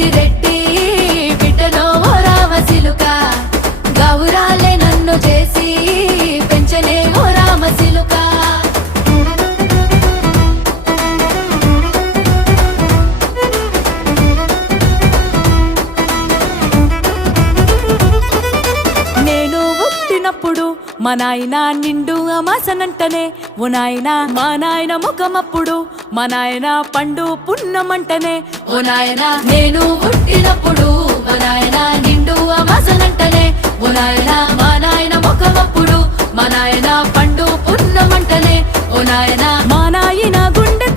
పెద్దిరెడ్డి బిడ్డలో ఓ రామసిలుక గౌరాలే నన్ను చేసి పెంచనే ఓ రామసిలుక నేను పుట్టినప్పుడు మా నాయన నిండు అమాసనంటనే ఓ నాయన మా నాయన ముఖమప్పుడు మా నాయన పండు పున్నమంటనే ఓ నాయన నేను పుట్టినప్పుడు మా నాయన నిండు అమాసనంటనే ఓ నాయన మా నాయన ముఖమప్పుడు మా నాయన పండు పున్నమంటనే ఓ నాయన మా నాయన గుండె